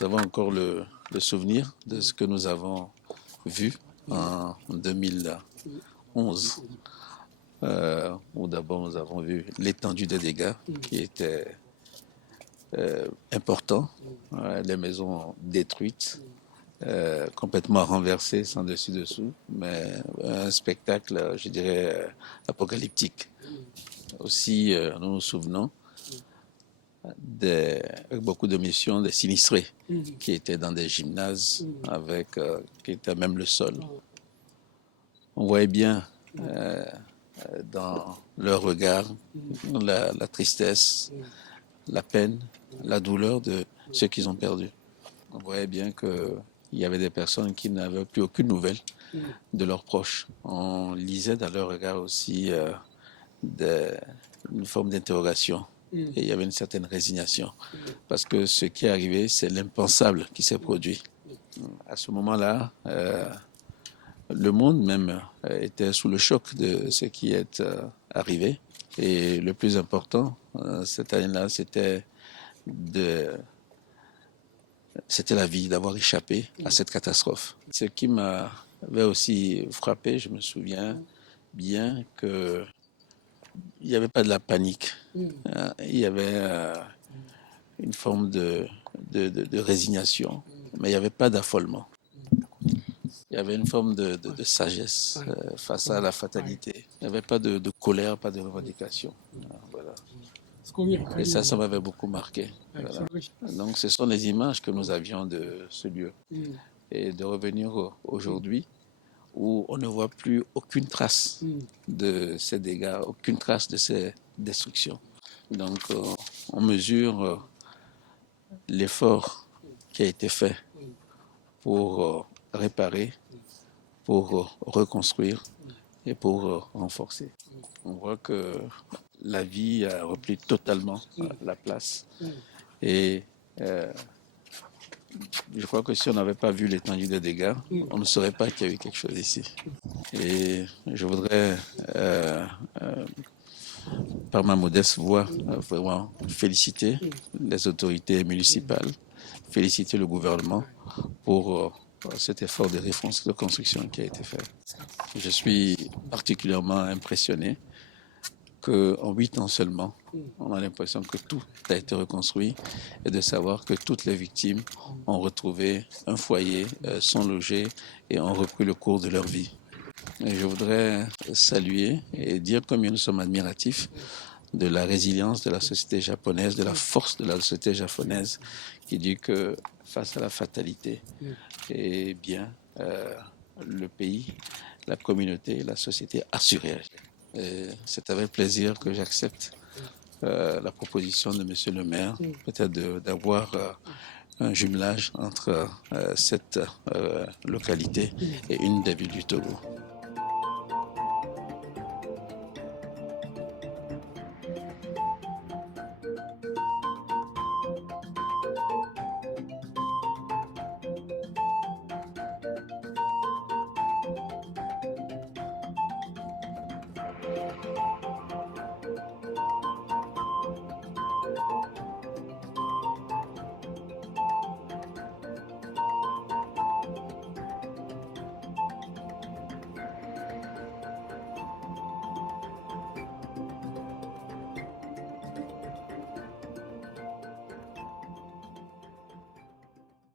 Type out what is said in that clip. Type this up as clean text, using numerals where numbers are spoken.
Nous avons encore le souvenir de ce que nous avons vu en 2011, où d'abord nous avons vu l'étendue des dégâts qui était important, les maisons détruites, complètement renversées sans dessus-dessous, mais un spectacle, je dirais, apocalyptique. Aussi, nous nous souvenons avec beaucoup de missions des sinistrés qui étaient dans des gymnases, qui étaient même le sol. On voyait bien dans leur regard la tristesse, la peine, la douleur de ceux qu'ils ont perdus. On voyait bien qu'il y avait des personnes qui n'avaient plus aucune nouvelle de leurs proches. On lisait dans leur regard aussi une forme d'interrogation. Et il y avait une certaine résignation. Parce que ce qui est arrivé, c'est l'impensable qui s'est produit. À ce moment-là, le monde même était sous le choc de ce qui est arrivé. Et le plus important, cette année-là, c'était la vie, d'avoir échappé à cette catastrophe. Ce qui m'avait aussi frappé, je me souviens bien que il n'y avait pas de la panique. Il y avait une forme de résignation, mais il n'y avait pas d'affolement. Il y avait une forme de sagesse face à la fatalité. Il n'y avait pas de colère, pas de revendication. Voilà. Et ça m'avait beaucoup marqué. Voilà. Donc ce sont les images que nous avions de ce lieu. Et de revenir aujourd'hui, où on ne voit plus aucune trace de ces dégâts, aucune trace de ces destructions. Donc on mesure l'effort qui a été fait pour réparer, pour reconstruire et pour renforcer. On voit que la vie a repris totalement la place. Et je crois que si on n'avait pas vu l'étendue des dégâts, on ne saurait pas qu'il y a eu quelque chose ici. Et je voudrais, par ma modeste voix, vraiment féliciter les autorités municipales, féliciter le gouvernement pour cet effort de reconstruction qui a été fait. Je suis particulièrement impressionné qu'en 8 ans seulement, on a l'impression que tout a été reconstruit et de savoir que toutes les victimes ont retrouvé un foyer, sont logées et ont repris le cours de leur vie. Et je voudrais saluer et dire combien nous sommes admiratifs de la résilience de la société japonaise, de la force de la société japonaise qui dit que face à la fatalité, eh bien, le pays, la communauté, la société a su réagir. C'est avec plaisir que j'accepte la proposition de Monsieur le maire, peut-être d'avoir un jumelage entre cette localité et une des villes du Togo.